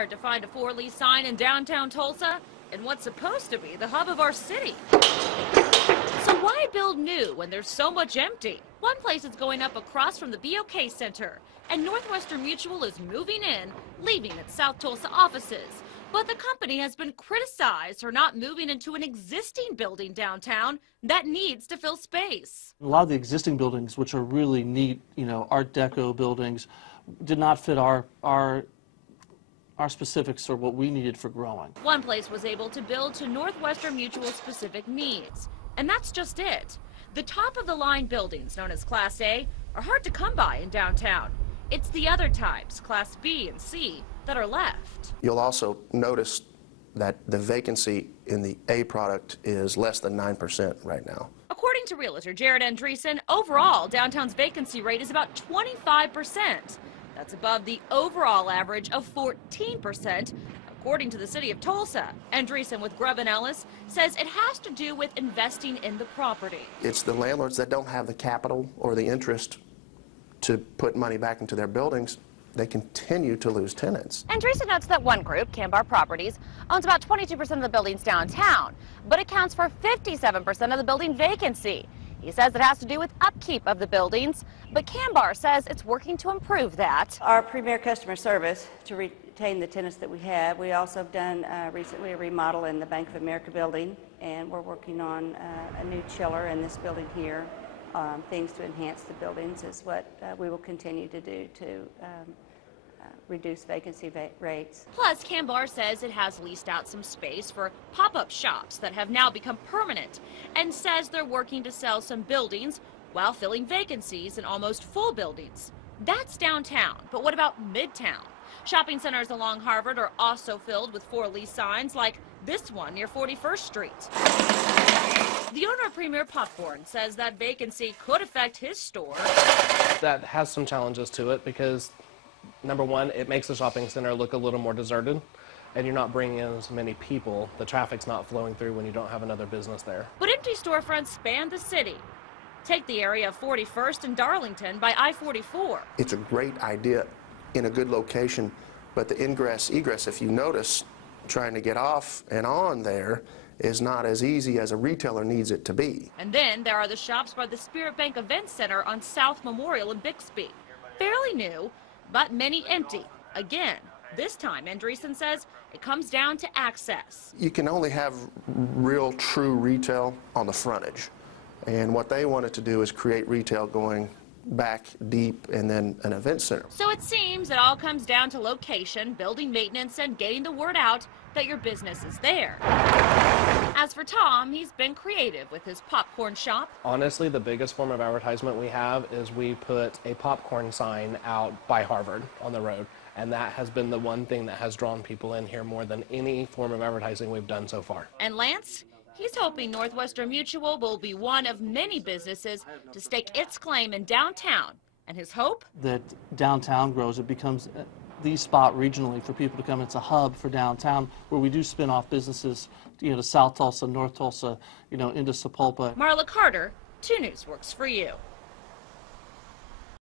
hard to find a for-lease sign in downtown Tulsa in what's supposed to be the hub of our city. So why build new when there's so much empty? One place is going up across from the BOK Center, and Northwestern Mutual is moving in, leaving its South Tulsa offices. But the company has been criticized for not moving into an existing building downtown that needs to fill space. A lot of the existing buildings, which are really neat, Art Deco buildings, did not fit our specifics or what we needed for growing. One place was able to build to Northwestern Mutual's specific needs, and that's just it. The top-of-the-line buildings, known as Class A, are hard to come by in downtown. It's the other types, Class B and C, that are left. You'll also notice that the vacancy in the A product is less than 9% right now. According to realtor Jared Andreessen, overall, downtown's vacancy rate is about 25%. That's above the overall average of 14%, according to the city of Tulsa. Andreessen with Grubb & Ellis says it has to do with investing in the property. It's the landlords that don't have the capital or the interest to put money back into their buildings. They continue to lose tenants. Andreessen notes that one group, Cambar Properties, owns about 22% of the buildings downtown, but accounts for 57% of the building vacancy. He says it has to do with upkeep of the buildings, but Cambar says it's working to improve that. Our premier customer service to retain the tenants that we have. We also have done recently a remodel in the Bank of America building, and we're working on a new chiller in this building here. Things to enhance the buildings is what we will continue to do to reduce vacancy rates. Plus, Cambar says it has leased out some space for pop-up shops that have now become permanent, and says they're working to sell some buildings while filling vacancies in almost full buildings. That's downtown, but what about midtown? Shopping centers along Harvard are also filled with for-lease signs like this one near 41st Street. The owner of Premier Popcorn says that vacancy could affect his store. That has some challenges to it because, number one, it makes the shopping center look a little more deserted, and you're not bringing in as many people. The traffic's not flowing through when you don't have another business there. But empty storefronts span the city. Take the area of 41st and Darlington by I-44. It's a great idea in a good location, but the ingress, egress, if you notice, trying to get off and on there is not as easy as a retailer needs it to be. And then there are the shops by the Spirit Bank Event Center on South Memorial in Bixby. Fairly new, but many empty. Again, this time, Andreessen says, it comes down to access. You can only have real, true retail on the frontage. And what they wanted to do is create retail going back deep and then an event center. So it seems it all comes down to location, building maintenance, and getting the word out that your business is there. As for Tom, he's been creative with his popcorn shop. Honestly, the biggest form of advertisement we have is we put a popcorn sign out by Harvard on the road. And that has been the one thing that has drawn people in here more than any form of advertising we've done so far. And Lance? He's hoping Northwestern Mutual will be one of many businesses to stake its claim in downtown. And his hope? That downtown grows, it becomes the spot regionally for people to come. It's a hub for downtown where we do spin off businesses, to South Tulsa, North Tulsa, into Sapulpa. Marla Carter, 2 News works for you.